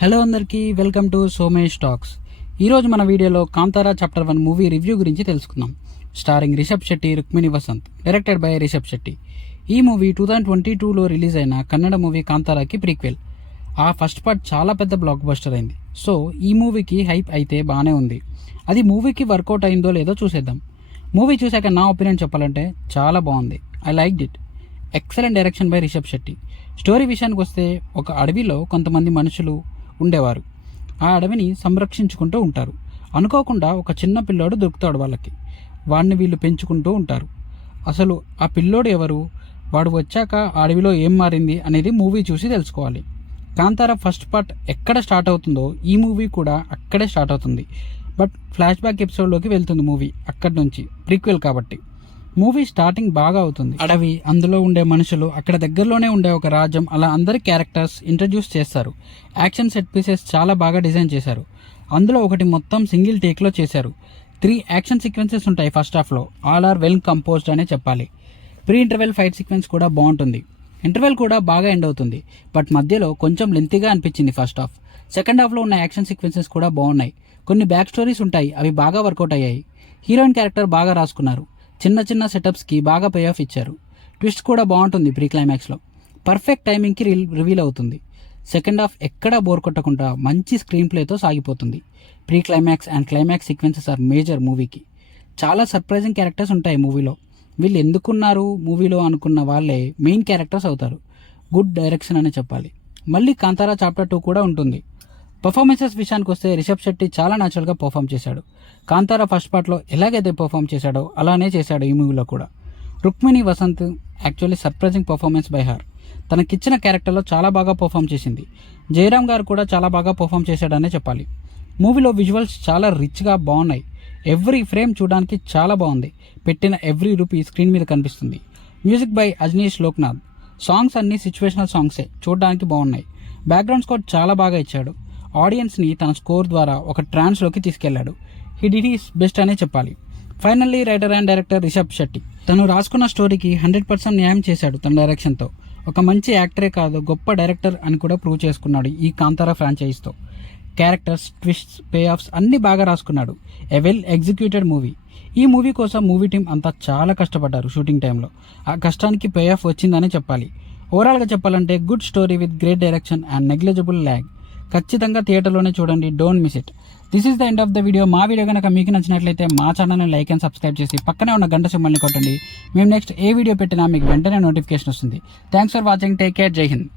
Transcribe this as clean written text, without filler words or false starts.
Hello అందరికీ welcome to Somesh talks. ఈరోజు మన వీడియోలో కాంతారా చాప్టర్ 1 మూవీ రివ్యూ గురించి తెలుసుకుందాం. Starring Rishab Shetty, Rukmini Vasanth, directed by Rishab Shetty. ఈ మూవీ 2022లో రిలీజ్ అయిన కన్నడ మూవీ కాంతారాకి ప్రీక్వెల్. ఆ ఫస్ట్ పార్ట్ చాలా పెద్ద బ్లాక్ బస్టర్ అయింది. సో ఈ మూవీకి హైప్ అయితే బాగానే ఉంది. అది మూవీకి వర్కౌట్ అయిందో లేదో చూసేద్దాం. మూవీ చూశాక నా ఒపీనియన్ చెప్పాలంటే చాలా బాగుంది. I liked it. Excellent direction by Rishab Shetty. Story విషయానికి వస్తే, ఒక అడవిలో కొంతమంది మనుషులు ఉండేవారు. ఆ అడవిని సంరక్షించుకుంటూ ఉంటారు. అనుకోకుండా ఒక చిన్న పిల్లోడు దొరుకుతాడు వాళ్ళకి. వాడిని వీళ్ళు పెంచుకుంటూ ఉంటారు. అసలు ఆ పిల్లోడు ఎవరు, వాడు వచ్చాక ఆ అడవిలో ఏం మారింది అనేది మూవీ చూసి తెలుసుకోవాలి. కాంతారా ఫస్ట్ పార్ట్ ఎక్కడ స్టార్ట్ అవుతుందో ఈ మూవీ కూడా అక్కడే స్టార్ట్ అవుతుంది. బట్ ఫ్లాష్ బ్యాక్ ఎపిసోడ్లోకి వెళ్తుంది మూవీ అక్కడి నుంచి, ప్రీక్వెల్ కాబట్టి. మూవీ స్టార్టింగ్ బాగా అవుతుంది. అడవి, అందులో ఉండే మనుషులు, అక్కడ దగ్గరలోనే ఉండే ఒక రాజ్యం, అలా అందరి క్యారెక్టర్స్ ఇంట్రడ్యూస్ చేస్తారు. యాక్షన్ సెట్ పీసెస్ చాలా బాగా డిజైన్ చేశారు. అందులో ఒకటి మొత్తం సింగిల్ టేక్లో చేశారు. 3 యాక్షన్ సీక్వెన్సెస్ ఉంటాయి ఫస్ట్ హాఫ్లో. ఆల్ ఆర్ వెల్ కంపోజ్డ్ అనే చెప్పాలి. ప్రీ ఇంటర్వెల్ ఫైట్ సీక్వెన్స్ కూడా బాగుంటుంది. ఇంటర్వెల్ కూడా బాగా ఎండ్ అవుతుంది. బట్ మధ్యలో కొంచెం లెంతీగా అనిపించింది ఫస్ట్ హాఫ్. సెకండ్ హాఫ్లో ఉన్న యాక్షన్ సీక్వెన్సెస్ కూడా బాగున్నాయి. కొన్ని బ్యాక్ స్టోరీస్ ఉంటాయి, అవి బాగా వర్కౌట్ అయ్యాయి. హీరోయిన్ క్యారెక్టర్ బాగా రాసుకున్నారు. చిన్న చిన్న సెటప్స్కి బాగా పే ఆఫ్ ఇచ్చారు. ట్విస్ట్ కూడా బాగుంటుంది. ప్రీ క్లైమాక్స్లో పర్ఫెక్ట్ టైమింగ్కి రివీల్ అవుతుంది. సెకండ్ హాఫ్ ఎక్కడా బోర్ కొట్టకుండా మంచి స్క్రీన్ ప్లేతో సాగిపోతుంది. Pre climax and climax sequences are major మూవీకి. చాలా సర్ప్రైజింగ్ క్యారెక్టర్స్ ఉంటాయి మూవీలో. వీళ్ళు ఎందుకున్నారు మూవీలో అనుకున్న వాళ్ళే మెయిన్ క్యారెక్టర్స్ అవుతారు. గుడ్ డైరెక్షన్ అనే చెప్పాలి. మళ్ళీ కాంతారా చాప్టర్ 2 కూడా ఉంటుంది. పర్ఫార్మెన్సెస్ విషయానికి వస్తే రిషబ్ శెట్టి చాలా న్యాచురల్గా పర్ఫామ్ చేశాడు. కాంతారా ఫస్ట్ పార్ట్లో ఎలాగైతే పర్ఫామ్ చేశాడో అలానే చేశాడు ఈ మూవీలో కూడా. Rukmini Vasanth actually surprising performance by her. తనకిచ్చిన క్యారెక్టర్లో చాలా బాగా పర్ఫామ్ చేసింది. జయరామ్ గారు కూడా చాలా బాగా పర్ఫామ్ చేశాడనే చెప్పాలి. మూవీలో విజువల్స్ చాలా రిచ్గా బాగున్నాయి. ఎవ్రీ ఫ్రేమ్ చూడడానికి చాలా బాగుంది. పెట్టిన ఎవ్రీ రూపీ స్క్రీన్ మీద కనిపిస్తుంది. Music by Ajaneesh Loknath. Songs అన్నీ సిచ్యువేషనల్ సాంగ్సే, చూడడానికి బాగున్నాయి. బ్యాక్గ్రౌండ్ స్కోర్ చాలా బాగా ఇచ్చాడు. ఆడియన్స్ని తన స్కోర్ ద్వారా ఒక ట్రాన్స్లోకి తీసుకెళ్లాడు. హీ డిడ్ హిస్ బెస్ట్ అనే చెప్పాలి. Finally writer and director Rishab Shetty తను రాసుకున్న స్టోరీకి 100% న్యాయం చేశాడు తన డైరెక్షన్తో. ఒక మంచి యాక్టరే కాదు, గొప్ప డైరెక్టర్ అని కూడా ప్రూవ్ చేసుకున్నాడు ఈ కాంతారా ఫ్రాంచైజ్తో. క్యారెక్టర్స్, ట్విస్ట్స్, పే ఆఫ్స్ అన్నీ బాగా రాసుకున్నాడు. A well executed movie. ఈ మూవీ కోసం మూవీ టీం అంతా చాలా కష్టపడ్డారు షూటింగ్ టైంలో. ఆ కష్టానికి పే ఆఫ్ వచ్చిందని చెప్పాలి. ఓవరాల్గా చెప్పాలంటే good story with great direction and negligible lag. ఖచ్చితంగా థియేటర్లోనే చూడండి. Don't miss it. This is the end of the video. మా వీడియో కనుక మీకు నచ్చినట్లయితే మా ఛానల్ని లైక్ అండ్ సబ్స్క్రైబ్ చేసి పక్కనే ఉన్న గంట సింబల్ని కొట్టండి. మేము నెక్స్ట్ ఏ వీడియో పెట్టినా మీకు వెంటనే నోటిఫికేషన్ వస్తుంది. Thanks for watching. Take care. జై హింద్.